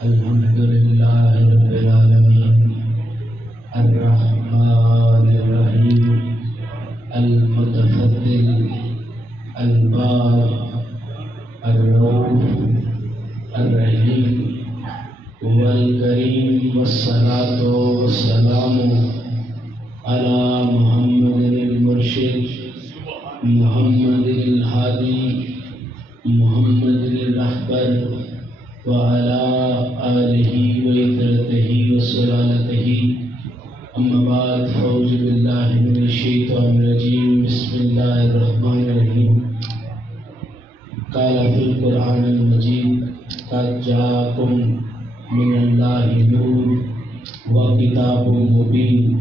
الحمدللہ رب العالمین الرحمن الرحیم المتفضل البار الرؤوف الرحیم والکریم والصلاة والسلام علی محمد المرشد محمد الہادی محمد الرہبر وعلى آلہ وعترتہ وسلالتہ اما بعد فاعوذ باللہ من الشیطان الرجیم بسم اللہ الرحمن الرحیم قال فی القرآن المجید قد جاءکم من اللہ نور وکتاب مبین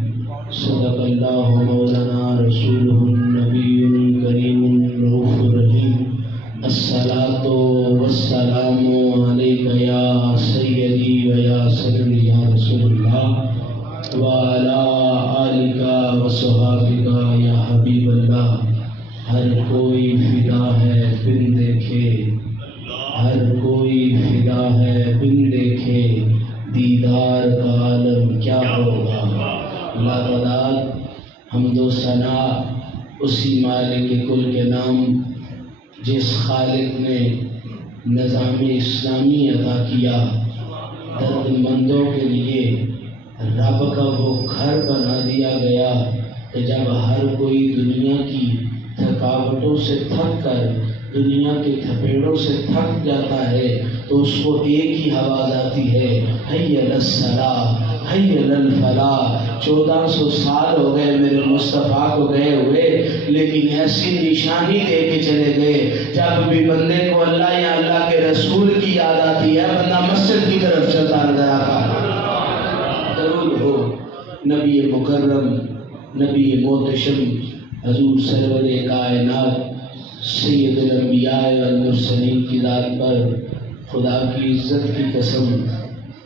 صدق اللہ مولانا رسولہ النبی الکریم الرؤوف الرحیم الصلاة والسلام علیک یا سیدی و یا سیدی یا رسول اللہ وعلی آلک و صحابک یا حبیب اللہ۔ ہر کوئی فدا ہے بن دیکھے، ہر کوئی فدا ہے بن دیکھے، دیدار کا عالم کیا ہوگا۔ اللہ تعالیٰ حمد و ثنا اسی مالک کل کے نام جس خالق نے نظام اسلامی عطا کیا، درد مندوں کے لیے رب کا وہ گھر بنا دیا گیا کہ جب ہر کوئی دنیا کی تھکاوٹوں سے تھک کر، دنیا کے تھپیڑوں سے تھک جاتا ہے تو اس کو ایک ہی آواز آتی ہے، حی علی الصلاۃ حی علی الفلاح۔ 1400 سال ہو گئے میرے مصطفیٰ کو گئے ہوئے، لیکن ایسی نشانی دے کے چلے گئے جب بھی بندے کو اللہ یا اللہ کے رسول کی یاد آتی ہے بندہ مسجد کی طرف چلتا نظر آتا ہے۔ ضرور ہو نبی مکرم، نبی محتشم حضور سرور کائنات سید الانبیاء والمرسلین کی ذات پر خدا کی عزت کی قسم،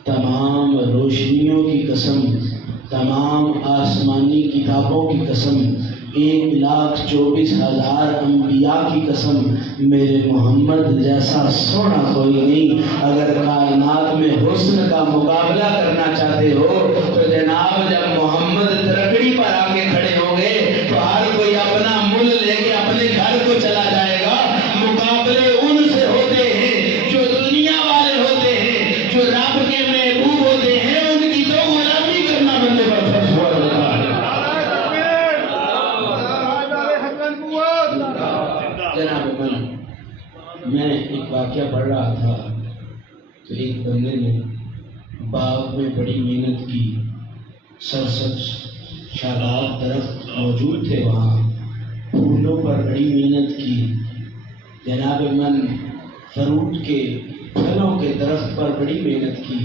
تمام روشنیوں کی قسم، تمام آسمانی کتابوں کی قسم، 1,24,000 انبیاء کی قسم، میرے محمد جیسا سونا کوئی نہیں۔ اگر کائنات میں حسن کا مقابلہ کرنا چاہتے ہو تو جناب جب محمد ترکڑی پر آ کے کھڑے ہوں گے تو ہر کوئی اپنا مل لے کے اپنے گھر کو چلا جائے گا۔ مقابلے ان سے ہوتے ہیں جو دنیا والے ہوتے ہیں، جو رب کے محبوب ہوتے ہیں، ان کی تو غلامی کرنا بندے پر فرض ہوا جاتا ہے۔ جناب میں ایک واقعہ پڑھ رہا تھا تو ایک بندے نے باغ میں بڑی محنت کی، سرسبز شاداب درخت موجود تھے، وہاں پھولوں پر بڑی محنت کی۔ جناب من فروٹ کے پھلوں کے درخت پر بڑی محنت کی،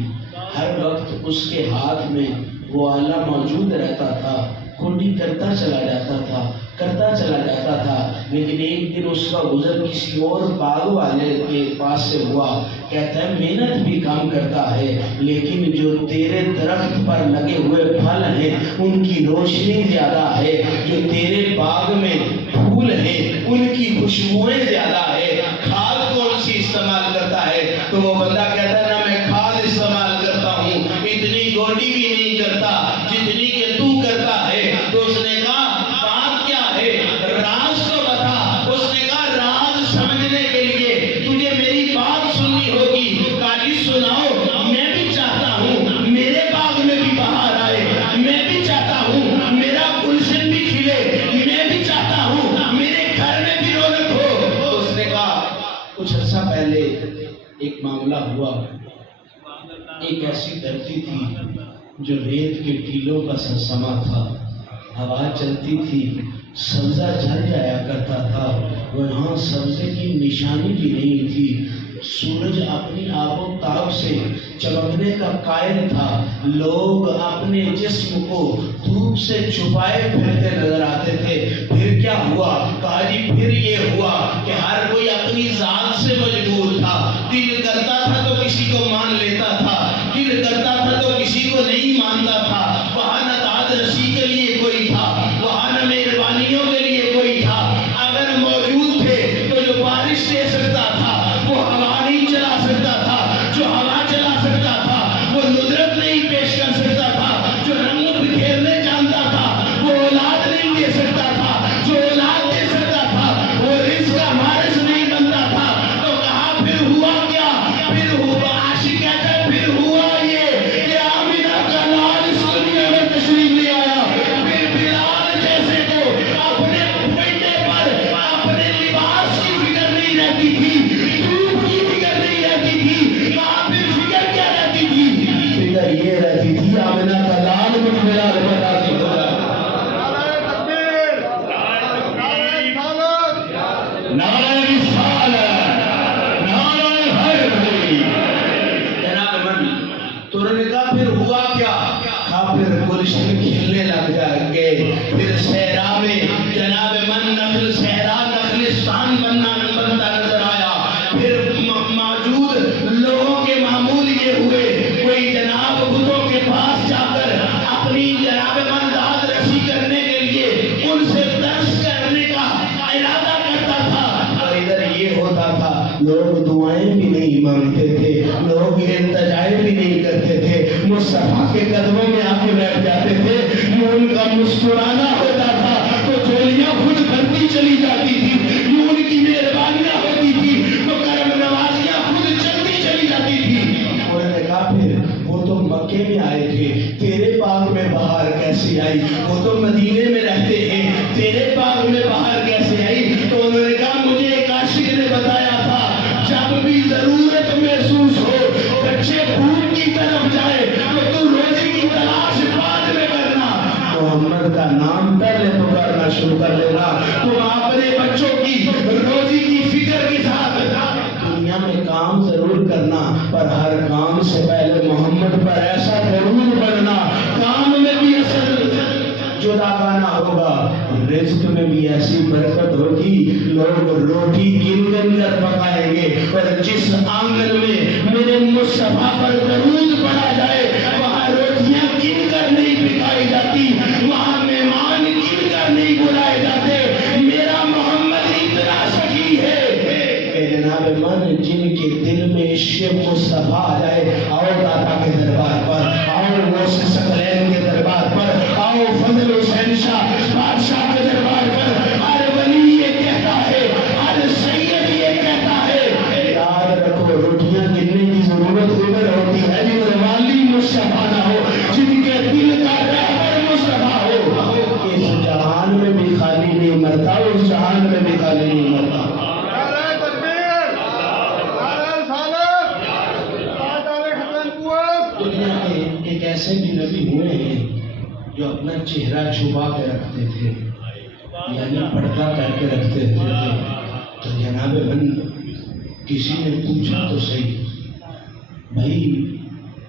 ہر وقت اس کے ہاتھ میں وہ آلہ موجود رہتا تھا، کھوٹی کرتا چلا جاتا تھا، کرتا چلا جاتا تھا، لیکن ایک دن اس کا گزر کسی اور باغ والے کے پاس سے ہوا، کہتا ہے محنت بھی کام کرتا ہے لیکن جو تیرے درخت پر لگے ہوئے پھل ہیں ان کی روشنی زیادہ ہے، جو تیرے باغ میں پھول ہیں ان کی خوشبوئیں زیادہ ہے، کھاد کون سی استعمال کرتا ہے؟ تو وہ بندہ کہتا ہے نا میں کھاد استعمال کرتا ہوں، اتنی گوڈی بھی نہیں کرتا جتنی کہ تو کرتا ہے۔ تو اس نے کہا بات کیا ہے، راز تو بتا۔ اس نے کہا راز سمجھنے کے لیے تجھے میری بات سننی ہوگی۔ قاضی سناؤ، میں بھی چاہتا ہوں میرے باغ میں بھی بہار آئے، میں بھی چاہتا ہوں میرا گلشن بھی کھلے، میں بھی چاہتا ہوں میرے گھر میں بھی رونق ہو۔ تو اس نے کہا کچھ عرصہ پہلے ایک معاملہ ہوا، ایک ایسی دھرتی تھی جو ریت کے ٹیلوں کا سرسما تھا، ہوا چلتی تھی، سبزہ جل جایا کرتا تھا، وہاں سبزے کی نشانی بھی نہیں تھی، سورج اپنی آب و تاب سے چمکنے کا قائل تھا، لوگ اپنے جسم کو دھوپ سے چھپائے پھرتے نظر آتے تھے۔ پھر کیا ہوا؟ کہا جی پھر یہ ہوا کہ ہر کوئی اپنی ذات سے مجبور تھا، دل کرتا تھا تو کسی کو مان لیتا تھا، دل کرتا تھا تو کسی کو نہیں مانتا تھا، انہوں نے کہا پھر ہوا کیا؟ کہا پھر گلشن کھلنے لگ گئے، پھر صحرا میں جناب من نخل صحرا نخلستان بننا نظر آیا، پھر موجود لوگوں کے معمول یہ ہوئے، کوئی جناب بتوں کے پاس جا کر اپنی جناب من داد رسی کرنے کے لیے ان سے درس کرنے کا ارادہ کرتا تھا، اور ادھر یہ ہوتا تھا لوگ دعائیں بھی نہیں مانگتے تھے، لوگ التجائیں بھی نہیں کرتے تھے، مصطفیٰ کے قدموں میں آ کے بیٹھ جاتے تھے، یہ ان کا مسکرانا ہوتا تھا تو جھولیاں خود بھرتی چلی جاتی تھی، یہ ان کی مہربانیاں ہوتی تھی تو کرم نوازیاں خود چلتی چلی جاتی تھی۔ انہوں نے کہا پھر وہ تو مکے میں آئے تھے، تیرے باغ میں بہار کیسے آئی؟ وہ تو مدینے میں رہتے ہیں، تیرے باغ میں بہار کیسے آئی؟ تو انہوں نے کہا مجھے ایک عاشق نے بتایا تھا جب بھی ضرورت محسوس ہو، بچے بھوک کی طرف جائے تو تو روزی کی تلاش بعد میں کرنا، محمد کا نام پہلے پکارنا شروع کر لینا، تم اپنے بچوں کی روزی کی فکر کے ساتھ دنیا میں کام ضرور کرنا، پر ہر کام سے پہلے محمد پر ایسا ضرور بننا، کام میں بھی اثر جداگانہ ہوگا، رزق میں بھی ایسی برکت ہوگی، لوگ روٹی گن گن کر پکائیں گے، اور جس آنگن میں میرے مصطفیٰ پر درود پڑھا جائے وہاں روٹیاں گن کر نہیں پکائی جاتی، وہاں مہمان گن کر نہیں بلائے جاتے، میرا محمد اتنا سخی ہے کہ جناب من جن کے دل میں عشق مصطفیٰ آ جائے، آؤ داتا کے دربار پر، آؤ غوث ثقلین کے دربار پر، آؤ فضل حسین شاہ بادشاہ کے دربار پر، ہر ولی یہ کہتا ہے، ہر سید یہ کہتا ہے، یاد رکھو روٹیاں گننے کی ضرورت ادھر ہوتی ہے جن والی مصطفیٰ نہ ہو، جن کے دل کا رہبر مصطفیٰ ہو، اس جہان میں بھی خالی نہیں مرتا، اس جہان میں بھی خالی نہیں مرتا۔ دنیا کے ایک ایسے بھی نبی ہوئے ہیں جو اپنا چہرہ چھپا کے رکھتے تھے، یعنی پردہ کر کے رکھتے تھے، تو جناب من کسی نے پوچھا تو صحیح بھائی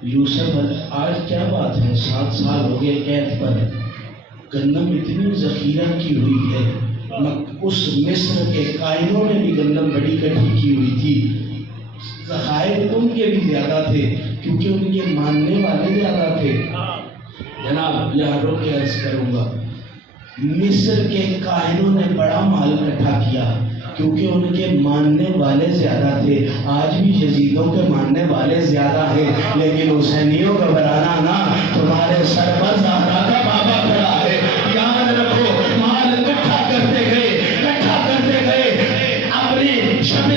یوسف آج کیا بات ہے، 7 سال ہو گئے قید پر، گندم اتنی ذخیرہ کی ہوئی ہے، اس مصر کے قائدوں نے بھی گندم بڑی کٹھی کی ہوئی تھی، ذخائر ان کے بھی زیادہ تھے کیونکہ ان کے ماننے والے زیادہ تھے۔ جناب یہاں روک کے عرض کروں گا، مصر کے قائدوں نے بڑا مال اکٹھا کیا کیونکہ ان کے ماننے والے زیادہ تھے، آج بھی یزیدوں کے ماننے والے زیادہ ہیں، لیکن حسینیوں کا گھبرانا نہ، تمہارے سر پر زہرا کا بابا کھڑا ہے، یاد رکھو مال اکٹھا کرتے گئے، اپنے شب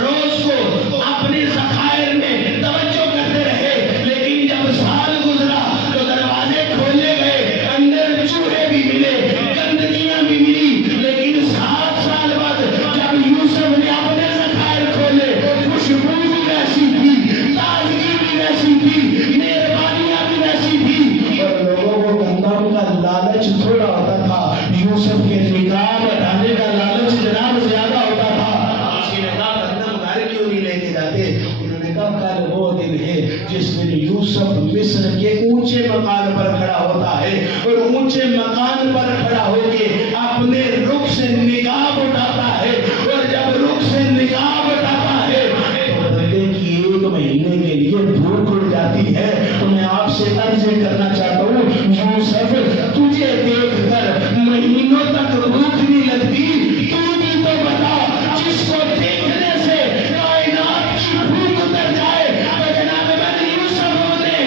روز کو اپنے ذخائر میں توجہ کرتے رہے، لیکن جب سال گزرا تو دروازے کھولے گئے، اندر چوہے بھی ملے، گندگیاں بھی ملی، لیکن 7 سال بعد جب یوسف نے اپنے ذخائر کھولے، خوشبو بھی ویسی تھی، تازگی بھی ویسی تھی، مہربانیاں بھی ویسی تھی، اور لوگوں کو گندم کا لالچ تھوڑا ہوتا تھا، یوسف کے نکاح ہٹانے کا لالچ جناب زیادہ ہوتا تھا۔ کسی نے کہا گندم گھر کیوں نہیں لے کے جاتے؟ انہوں نے کہا کل وہ دن ہے جس دن یوسف مصر کے اونچے مقام پر کھڑا ہوتا ہے، اور اونچے مقام پر کھڑا ہو کے اپنے رخ سے نقاب اٹھاتا ہے، اور جب رخ سے نقاب اٹھاتا ہے تو بندے کی 1 مہینے کے لیے بھوک اڑ جاتی ہے۔ تو میں آپ سے عرض کرنا چاہتا ہوں یوسف تجھے دیکھ کر مہینوں تک بھوک نہیں لگتی، تو بھی تو بتا جس کو دیکھنے سے کائنات کی بھوک اتر جائے، تو جناب من یوسف نے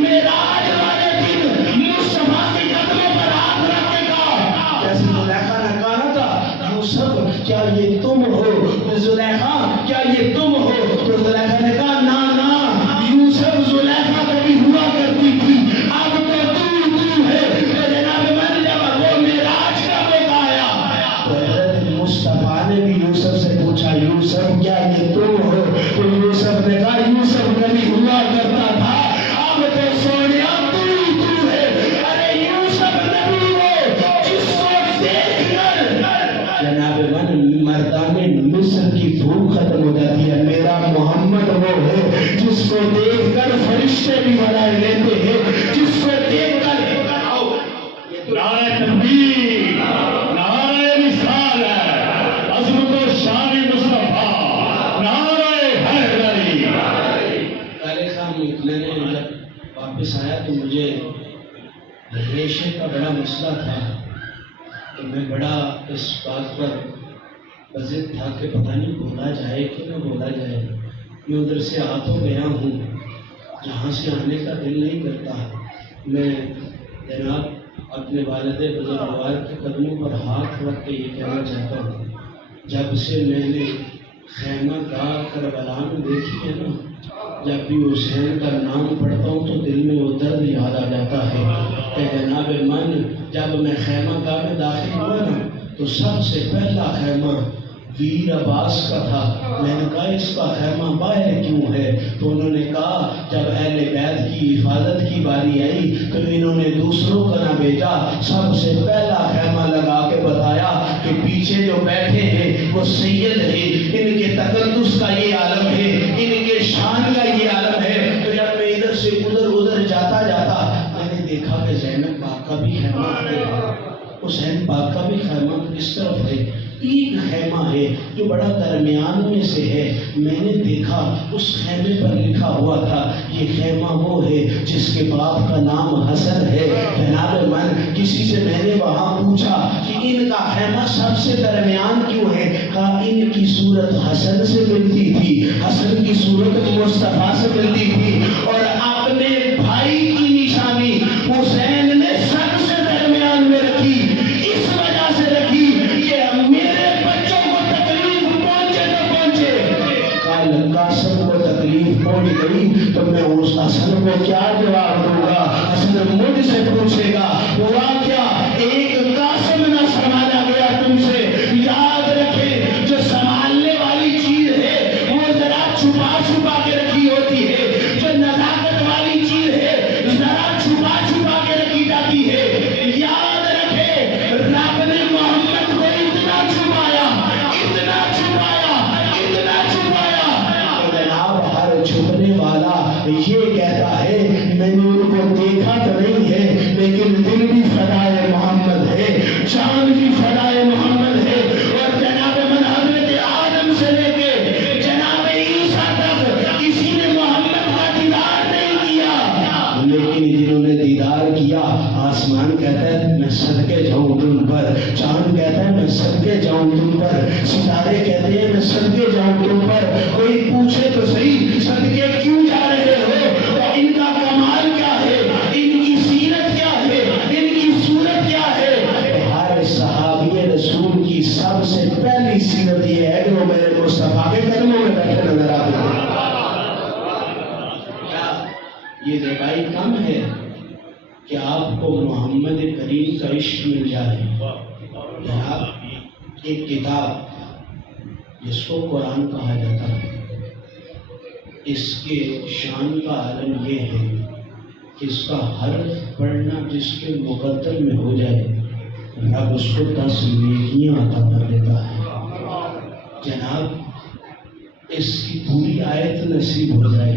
معراج والے دن مصطفیٰ کے قدموں پر ہاتھ رکھ کے کہا، جیسے زلیخا نے کہا تھا یوسف کیا یہ تم ہو، زلیخا کیا یہ تم ہو، تو زلیخا نے کہا نا یوسف زلیخا کبھی ہوا کرتی تھی، اب تو تو ہے، تو جناب من جب وہ معراج کا موقع آیا تو حضرت مصطفیٰ نے بھی یوسف سے پوچھا یوسف کیا یہ تم ہو، تو یوسف نے کہا یوسف کبھی ہوا کرتا تھا، اب تو سونیا تو ہے، ارے یوسف نبی ہو جس کو دیکھ کر جناب من مردان مصر کی بھوک ختم ہو جاتی ہے، میرا محمد وہ ہے جس کو دیکھ کر فرشتے بھی بڑھائے لیتے ہیں، جس کو دیکھ کر نعرہ تکبیر، نعرہ رسالت، عظمت و شان مصطفیٰ، نعرہ حیدری۔ علیہ صاحب میں نے جب واپس آیا تو مجھے ریشے کا بڑا مسئلہ تھا، تو میں بڑا اس بات پر بضد تھا کہ پتہ نہیں بولا جائے کہ نہ بولا جائے۔ میں ادھر سے آ تو گیا ہوں، یہاں سے آنے کا دل نہیں کرتا۔ میں جناب اپنے والد بزرگوار کے قدموں پر ہاتھ رکھ کے یہ کہنا چاہتا ہوں، جب سے میں نے خیمہ گاہ کربلا میں دیکھی ہے نا، جب بھی حسین کا نام پڑھتا ہوں تو دل میں وہ درد یاد آ جاتا ہے کہ جناب من جب میں خیمہ گاہ میں داخل ہوا نا تو سب سے پہلا خیمہ ویر عباس کا تھا۔ میں نے کہا اس کا خیمہ باہر کیوں ہے؟ تو انہوں نے کہا جب اہل بیت کی حفاظت کی باری آئی تو انہوں نے دوسروں کا نہ بھیجا، سب سے پہلا خیمہ لگا کے بتایا کہ پیچھے جو بیٹھے ہیں وہ سید ہیں، ان کے تقدس کا یہ عالم ہے، ان کے شان کا یہ عالم ہے۔ تو جب میں ادھر سے ادھر جاتا میں نے دیکھا کہ زینب پاک کا بھی خیمہ ہے، حسین پاک کا بھی خیمہ اس طرف ہے، ایک خیمہ ہے جو بڑا درمیان میں سے ہے۔ میں نے دیکھا اس خیمے پر لکھا ہوا تھا یہ خیمہ وہ ہے جس کے باپ کا نام حسن ہے۔ جناب من کسی سے میں نے وہاں پوچھا کہ ان کا خیمہ سب سے درمیان کیوں ہے؟ کہا ان کی صورت حسن سے ملتی تھی، حسن کی صورت مصطفیٰ سے ملتی تھی، اور اپنے بھائی کی نشانی حسین نے سب سے درمیان میں رکھی، اس وجہ سے رکھی کہ میرے بچوں کو تکلیف پہنچے تو پہنچے، قاسم کو تکلیف پہنچ گئی تو میں اس حسن کو کیا جواب دوں گا؟ حسن مجھ سے پوچھے گا ہوا کیا؟ ایک قاسم نہ سنبھالا گیا تم سے، یاد رکھے جو سنبھالنے والی چیز ہے وہ ذرا چھپا چھپا کے رکھی ہوتی ہے، جو نزاکت والی چیز ہے ذرا چھپا چھپا کے رکھی جاتی ہے۔ یاد رکھے رب نے محمد کو اتنا چھپایا، اتنا چھپایا، اتنا چھپایا، جناب ہر چھپنے والا یہ کہتا ہے میں نے ان کو دیکھا تو نہیں ہے لیکن دل بھی فدائے محمد ہے، جان بھی فدائے محمد ہے، اور جناب من حضرت آدم سے لے کے جناب عیسیٰ تک کسی نے محمد کا دیدار نہیں کیا، لیکن جنہوں نے دیدار کیا آسمان کہتا ہے میں صدقے جاؤں تم پر، چاند کہتا ہے میں صدقے جاؤں تم پر، ستارے کہتے ہیں میں صدقے جاؤں تم پر۔ کوئی پوچھے تو صحیح صدقے کیوں جا رہے ہو؟ تو ان کا کمال کیا ہے، ان کی سیرت کیا ہے، ان کی صورت کیا ہے؟ ہر صحابی رسول کی سب سے پہلی سیرت یہ ہے کہ وہ میرے مصطفیٰ کے قدموں میں بیٹھے نظر آتے ہیں۔ کیا یہ زیبائی کم ہے کہ آپ کو محمد کریم کا عشق مل جائے؟ ایک کتاب جس کو قرآن کہا جاتا ہے، اس کے شان کا عالم یہ ہے کہ اس کا حرف پڑھنا جس کے مقدر میں ہو جائے رب اس کو 10 نیکیاں عطا کر دیتا ہے۔ جناب اس کی پوری آیت نصیب ہو جائے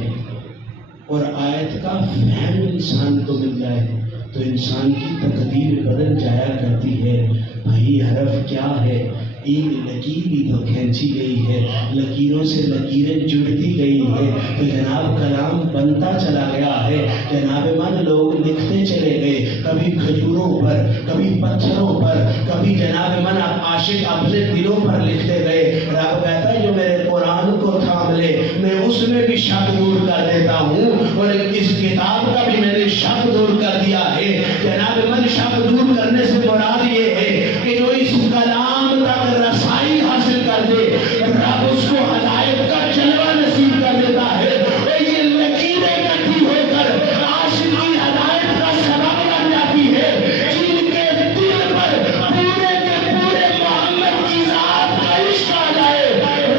اور آیت کا فہم انسان کو مل جائے تو انسان کی تقدیر بدل جایا کرتی ہے۔ بھائی حرف کیا ہے؟ ایک لکیر بھی تو کھینچی گئی ہے، لکیروں سے لکیریں جڑتی گئی ہے تو جناب کلام بنتا چلا گیا ہے۔ جناب من لوگ لکھتے چلے گئے، کبھی کھجوروں پر، کبھی پتھروں پر، کبھی جناب من عاشق اپنے دلوں پر لکھتے گئے۔ رب کہتا ہے جو میرے قرآن کو تھام لے میں اس میں بھی شک دور کر دیتا ہوں، اور اس کتاب کا بھی میں نے شک دور کر دیا ہے۔ جناب من شک دور کرنے سے مراد یہ ہے کہ جو اس کلام تک رسائی حاصل کر دے رب اس کو ہدایت کا جلوہ نصیب کر دیتا ہے، اور یہ لکیریں اکٹھی ہو کر عاشق کی ہدایت کا سبب بن جاتی ہے، جن کے دل پر پورے کے پورے محمد کی ذات کا عشق آ جائے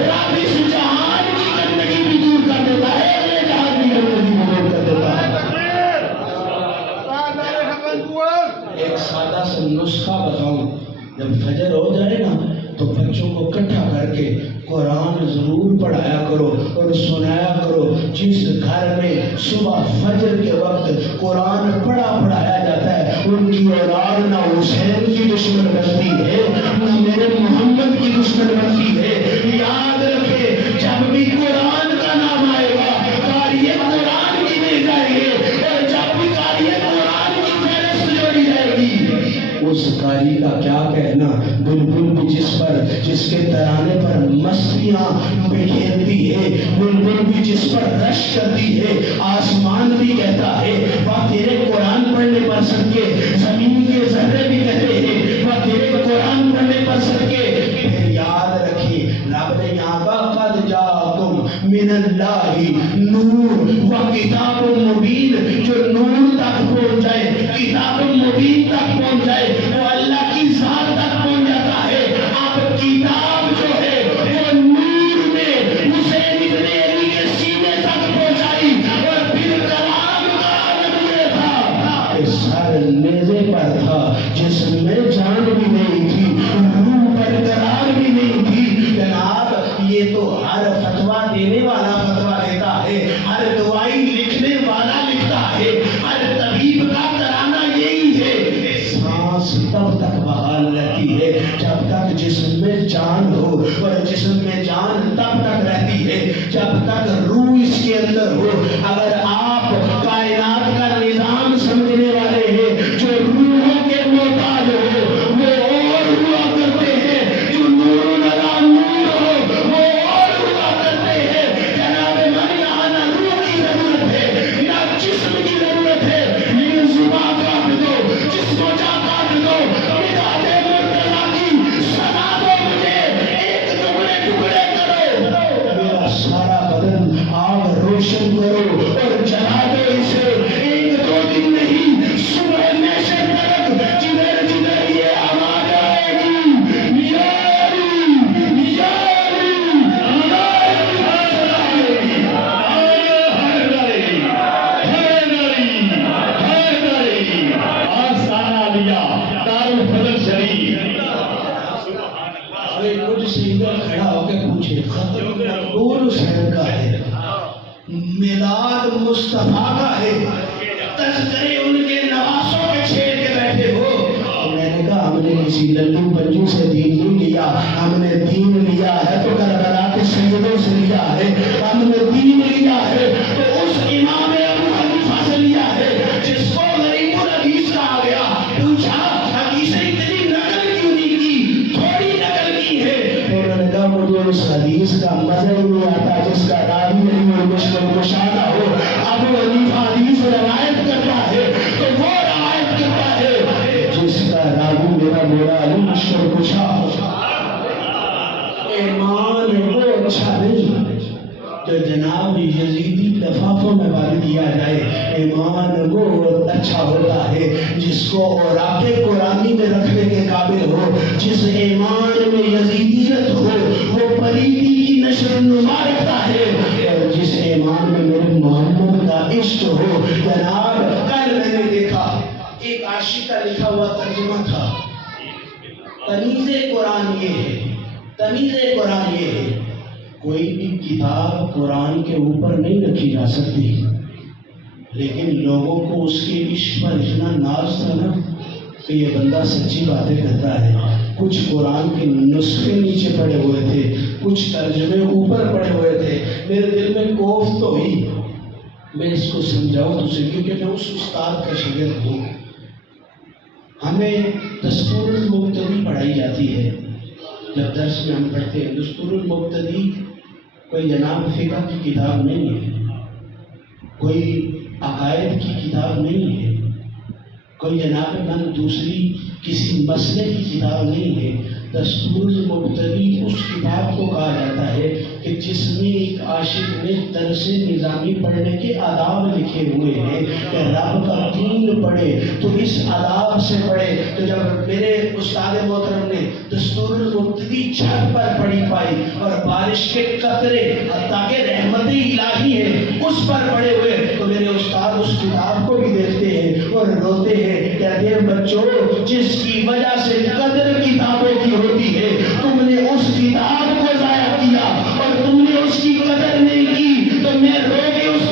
رب اس جہان کی گندگی بھی دور کر دیتا ہے، اگلے جہان کی گندگی بھی دور کر دیتا ہے۔ ایک سادہ سا نسخہ بتاؤں، جب فجر ہو جائے نا تو بچوں کو اکٹھا کر کے قرآن ضرور پڑھایا کرو اور سنایا کرو۔ جس گھر میں صبح فجر کے وقت قرآن پڑھایا جاتا ہے ان کی اولاد نہ حسین کی دشمن بنتی ہے نہ میرے محمد کی دشمن بنتی ہے. یاد رکھے جب بھی قرآن کا نام آئے گا قاری قرآن گنے جائیں گے اور جب بھی قاری قرآن کی فہرست جوڑی جائے گی اس قاری کا کیا کہنا. بلبل بھی جس کے ترانے پر مستیاں بکھیرتی ہے، بلبل بھی جس پر رش کرتی ہے، آسمان بھی کہتا ہے وہ تیرے قرآن پڑھنے پر صدقے، زمین کے ذرے بھی کہتے ہیں وہ تیرے قرآن پڑھنے پر صدقے. پھر یاد رکھیے رب نے یہاں کا قد جاءکم من اللہ نور و کتاب مبین، جو نور تک پہنچ جائے، کتاب مبین تک پہنچ جائے وہ اللہ کی ذات تک پہنچ جاتا ہے. اب کتاب جو ہے وہ نور میں حسین ابن علی کے سینے تک پہنچائی اور پھر کلام کا عالم یہ تھا کہ سر نیزے پر تھا جس میں جان بھی نہیں تھی، روح برقرار بھی نہیں تھی. جناب یہ تو ہر فتویٰ دینے والا فتویٰ دیتا ہے، ہر دوائی لکھنے والا لکھتا ہے، ہر طبیب کا ترانہ یہی ہے. سانس تب تک بحال رہتی ہے جب تک جسم میں جان ہو، اور جسم میں جان تب تک رہتی ہے جب تک روح اس کے اندر ہو. اگر آپ کائنات کا نظام سمجھنے والے ہیں جو روحوں کے محتاج ہو وہ اور ہوا کرتے ہیں، جو نور علی نور ہو وہ اور ہوا کرتے ہیں. جناب من یہاں نہ روح کی ضرورت ہے نہ جسم کی ضرورت ہے. یہ زبان کاٹ دو، جس کو جا کاٹ دو، مداد مرتضیٰ کی سنا دو مجھے، ایک ٹکڑے ٹکڑے کرو، میرا سارا بدن آگ روشن کرو اور جلا دو اسے. ایک دو دن نہیں، صبح محشر تک جدھر جدھر یہ آواز آئے گی یا علی یا علی کچھ سنگر کھڑا ہو کے پوچھے ختم مقبول حسین کا ہے، میلاد مصطفیٰ کا ہے، تذکرے ان کے نواسوں کے چھیڑ کے بیٹھے ہو. میں نے کہا ہم نے کسی للو بنجو سے دین نہیں لیا، ہم نے دین لیا ہے تو کربلا کے سیدوں سے لیا ہے. ہم نے دین لیا ہے تو اس امام ابو حنیفہ سے لیا ہے جس کو غریب الحدیث کہا گیا. پوچھا حدیثیں اتنی نقل کیوں نہیں کی، تھوڑی نقل کی ہے. انہوں نے کہا مجھے اس حدیث کا مزہ ہی نہیں آتا جس کا راوی نہیں ہو، مشکل کشادہ ہو. ابو حنیفہ حدیث روایت کرتا ہے تو وہ روایت کرتا ہے جس کا راوی میرا مولا علی مشکل کشا ہو. ایمان وہ اچھا نہیں تو جناب یزیدی لفافوں میں بال کیا جائے. ایمان وہ اچھا ہوتا ہے جس کو اوراق قرآنی میں رکھنے کے قابل ہو. جس ایمان میں یزیدیت ہو وہ پلیتی کی نشر نما رکھتا ہے، اور جس ایمان میں میرے محمد کا عشق ہو. جناب کل میں نے دیکھا ایک عاشق کا لکھا ہوا ترجمہ تھا، تمیز قرآن یہ ہے، تمیز قرآن یہ ہے کوئی بھی کتاب قرآن کے اوپر نہیں رکھی جا سکتی، لیکن لوگوں کو اس کے عشق پر اتنا ناز تھا نا کہ یہ بندہ سچی باتیں کرتا ہے. کچھ قرآن کے نسخے نیچے پڑے ہوئے تھے، کچھ ترجمے اوپر پڑے ہوئے تھے. میرے دل میں کوفت تو ہوئی میں اس کو سمجھاؤں تجھے، کیونکہ میں اس استاد کا شاگرد ہوں. ہمیں دستور المبتدی پڑھائی جاتی ہے. جب درس میں ہم پڑھتے ہیں دستور المبتدی کوئی جناب فقہ کی کتاب نہیں ہے، کوئی عقائد کی کتاب نہیں ہے، کوئی جناب من دوسری کسی مسئلے کی کتاب نہیں ہے. دستور المبتدی اس کتاب کو کہا جاتا ہے کہ جس میں ایک عاشق نے درس نظامی پڑھنے کے آداب لکھے ہوئے ہیں کہ رب کا دین پڑھے تو اس آداب سے پڑھے. تو جب میرے استاد محترم نے دستور المبتدی چھت پر پڑھی پائی اور بارش کے قطرے تاکہ رحمت الہی ہے اس پر پڑے ہوئے تو میرے استاد اس کتاب کو بھی دیکھتے ہیں اور روتے ہیں، کہتے ہیں بچوں جس کی وجہ سے قدر کتابوں کی ہوتی ہے تم نے اس کتاب کو ضائع کیا اور تم نے اس کی قدر نہیں کی، تو میں رو کے اس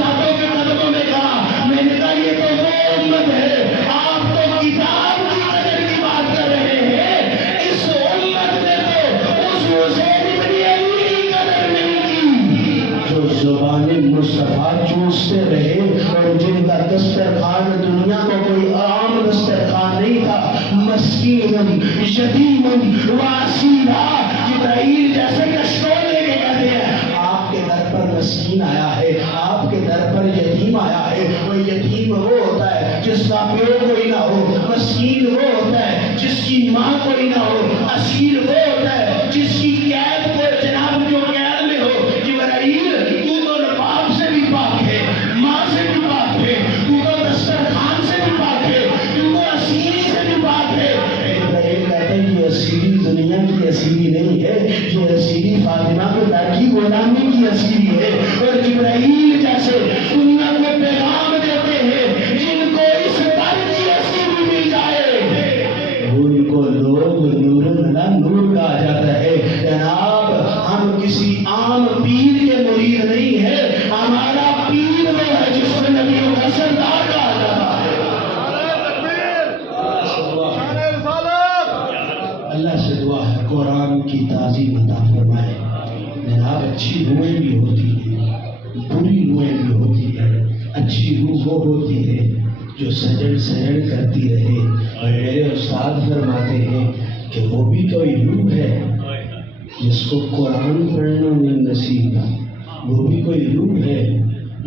مصطفیٰ چوستے رہے، اور جن کا دسترخوان دنیا کو کوئی عام دسترخوان نہیں تھا، مسکینن یتیمن واسیرا، جبرائیل جیسے کشتوں لے کے کہتے ہیں آپ کے در پر مسکین آیا ہے، آپ کے در پر یتیم آیا ہے۔ وہ یتیم وہ ہوتا ہے جس کا پیو کوئی نہ ہو، مسکین وہ ہوتا ہے جس کی ماں کوئی نہ ہو، اسیر وہ ہوتا ہے جس کی قید کو جناب جو قید میں ہو۔ جبرائیل تو باپ سے بھی پاک ہے، ماں سے بھی پاک ہے، تو دسترخوان سے بھی پاک ہے، تو اسیری سے بھی پاک ہے۔ جبرائیل کہتے ہیں یہ اسیری دنیا کی اسیری نہیں ہے، یہ اسیری فاطمہ کے در کی غلامی کی اسیری ہے۔ اور جبرائیل جیسے دنیا کو پیغام دیتے ہیں جن کو اس در کی اسیری مل جائے ان کو لوگ نور اللہ نور کہا جاتا ہے۔ جناب ہم کسی عام پیر کے مرید نہیں ہے، ہمارا پیر وہ ہے جس کو نبیوں کا سردار کہا جاتا ہے۔ اللہ سے دعا ہے قرآن کی تعظیم عطا فرمائے۔ جناب اچھی روحیں بھی ہوتی ہیں، بری روحیں بھی ہوتی ہیں۔ اچھی روح وہ ہوتی ہے جو سجن سجن کرتی رہے، اور میرے استاد فرماتے ہیں کہ وہ بھی کوئی روح ہے جس کو قرآن پڑھنا نہیں نصیب، وہ بھی کوئی روح ہے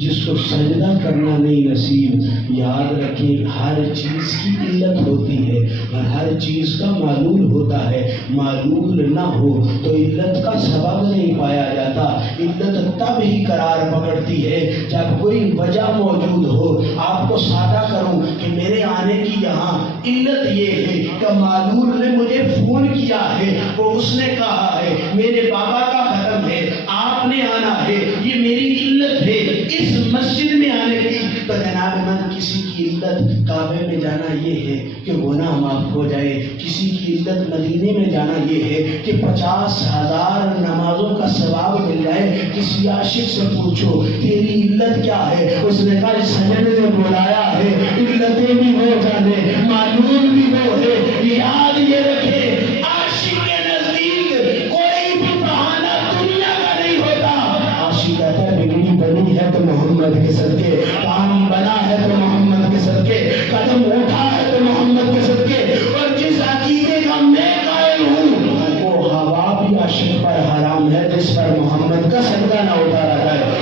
جس کو سجدہ کرنا نہیں نصیب۔ یاد رکھیں ہر چیز کی علت ہوتی ہے اور ہر چیز کا معلول ہوتا ہے، معلول نہ ہو تو علت کا سبب نہیں پایا جاتا۔ علت تب ہی قرار پکڑتی ہے جب کوئی وجہ موجود ہو۔ آپ کو سادہ کروں کہ میرے آنے کی یہاں علت یہ ہے کہ معلول نے مجھے فون کیا ہے، وہ اس نے کہا ہے میرے بابا کا ختم ہے، آپ نے آنا ہے، یہ میری علت ہے اس مسجد میں آنے کی۔ تو جناب من کسی کی علت کعبے میں جانا یہ ہے کہ گناہ معاف ہو جائے، کسی کی علت مدینے میں جانا یہ ہے کہ 50,000 نمازوں کا ثواب مل جائے۔ کسی عاشق سے پوچھو تیری علت کیا ہے، اس نے کہا سجن نے بلایا ہے۔ علتیں بھی وہ جانے، معلوم بھی وہ ہے۔ یاد یہ رکھے عاشق کے نزدیک کوئی بھی بہانہ دنیا کا نہیں ہوتا۔ عاشق کہتا ہے بگڑی بنی ہے تو محمد کے صدقے، کام بنا ہے تو محمد کے صدقے، قدم اٹھا ہے تو محمد کے صدقے۔ اور جس عقیدے کا میں قائل ہوں وہ ہوا بھی عاشق پر حرام ہے جس پر محمد کا صدقہ نہ اتارا جائے۔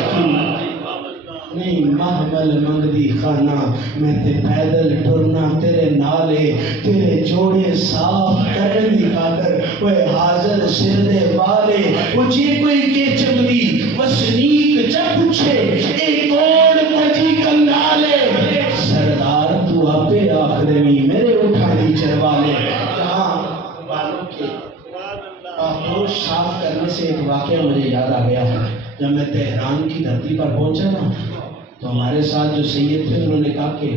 نہیں محمل منگدی خانہ میں تے پیدل ٹرنا تیرے نالے، تیرے جوڑے صاف کرن دی خاطر وہ حاضر سر دے والے۔ وہ جی کوئی کے چمڑی وسنیک جب پوچھے اے کون مجی کنگالے، سردار تو آپے آخرے میں میرے اٹھانی چروالے۔ جہاں بالوں کے پاپوش صاف کرنے سے ایک واقعہ مجھے یاد آ گیا ہے۔ جب میں تہران کی دھرتی پر پہنچا نا تو ہمارے ساتھ جو سید تھے انہوں نے کہا کہ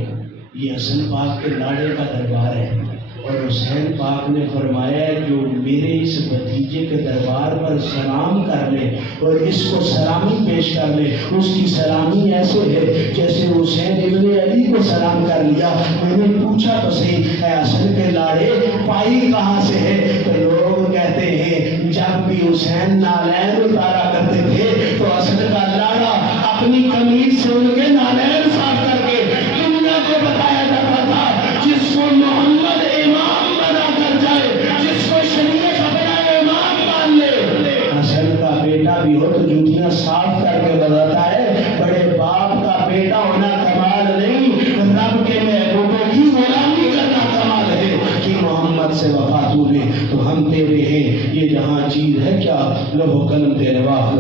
یہ حسن پاک کے لاڑے کا دربار ہے، اور حسین پاک نے فرمایا جو میرے اس بھتیجے کے دربار پر سلام کر لے اور اس کو سلامی پیش کر لے، اس کی سلامی ایسے ہے جیسے حسین ابن علی کو سلام کر لیا۔ میں نے پوچھا تو صحیح اے حسن کے لاڑے پائی کہاں سے ہے؟ تو لوگ کہتے ہیں جب بھی حسین نالین اتارا کرتے تھے تو حسن کا لاڑا اپنی قمیض سے ان کے نالین صاف کر کے دنیا کو بتایا جاتا تھا۔ جس کو محمد امام بنا کر جائے، جس کو شریعت اپنا امام مان لے، حسن کا بیٹا بھی ہو تو جوتیاں صاف کر کے بتاتا ہے بڑے باپ کا بیٹا ہونا کمال نہیں، رب کے محبوبوں کی غلامی کرنا کمال ہے۔ کہ محمد سے وفا تو نے تو ہم تیرے ہیں، یہ جہاں چیز ہے کیا لوہ قلم تیرے واہ